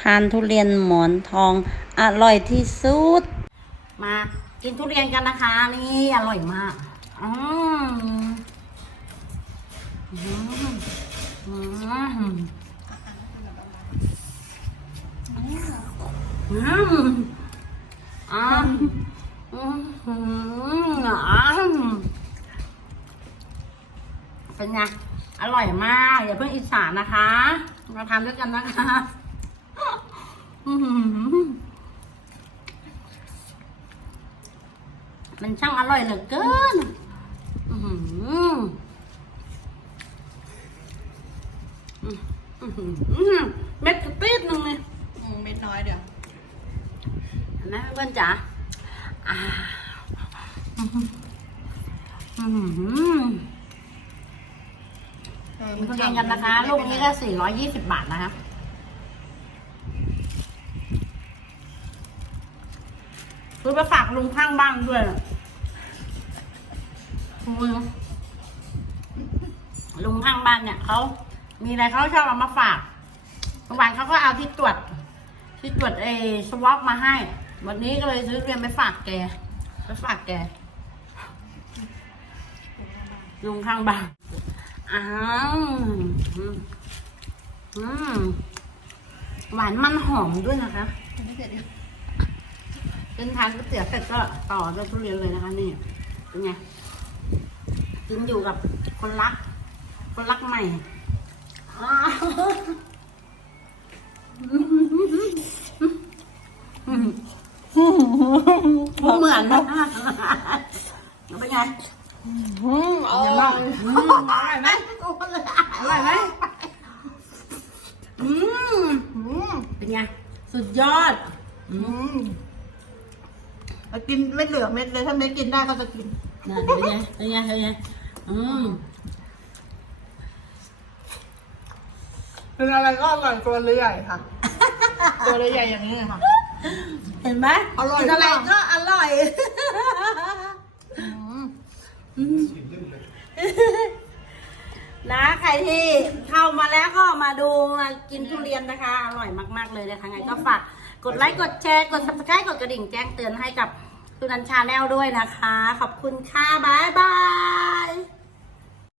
ทานทุเรียนหมอนทองอร่อยที่สุด มากินทุเรียนกันนะคะ นี่อร่อยมากอืมอืมอืมอืมอ่าอืมอืมอ่าเป็นไงอร่อยมาก อย่าเพิ่งอิจฉานะคะ มาทำด้วยกันนะคะอื้อหือ มันช่างอร่อยเหลือเกินอื้อหืออื้อหือเม็ดกระติดหนึ่งเลยอืมเม็ดน้อยเดี๋ยวเห็นไหมเพื่อนจ๋าอ่าอื้อหืออื้อหือเออกินทุเรียนกันนะคะ ลูกนี้ก็สี่ร้อยยี่สิบบาทนะคะ ซื้อไปฝากลุงข้างบ้านด้วยลุงลุงข้างบ้านเนี่ยเขามีอะไรเขาชอบเอามาฝากเมื่อวานเขาก็เอาที่ตรวจ ที่ตรวจเอสวอปมาให้ วันนี้ก็เลยซื้อเรียนไปฝากแกไปฝากแกลุงข้างบ้านอ้าวอืมอืมหวานมันหอมด้วยนะคะ เสร็จดิเป็นทานก๋วยเตี๋ยวเสร็จก็ต่อด้วยทุเรียนเลยนะคะนี่เป็นไงกินอยู่กับคนรัก คนรักใหม่เหมือนนะเป็นไงอร่อยยอืมอร่อยไหมอร่อยไหมอืมอืมเป็นไง สุดยอด อืม เอากินไม่เหลือเม็ดเลยถ้าเม็ดกินได้ก็จะกินน่ะเป็นไงเป็นไงเป็นไงอืมเป็นอะไรก็อร่อยตัวเรื่อยค่ะ ตัวใหญ่อย่างนี้เลยค่ะ เห็นไหมอร่อย กินอะไรมากก็อร่อย อืมอืม นะ ใครที่เข้ามาแล้วก็มาดูมากินทุเรียนนะคะ อร่อยมากๆเลยนะคะไงก็ฝากกดไลค์กดแชร์กด subscribe กดกระดิ่งแจ้งเตือนให้กับตุนันชาแนลด้วยนะคะ ขอบคุณค่ะ บ๊ายบาย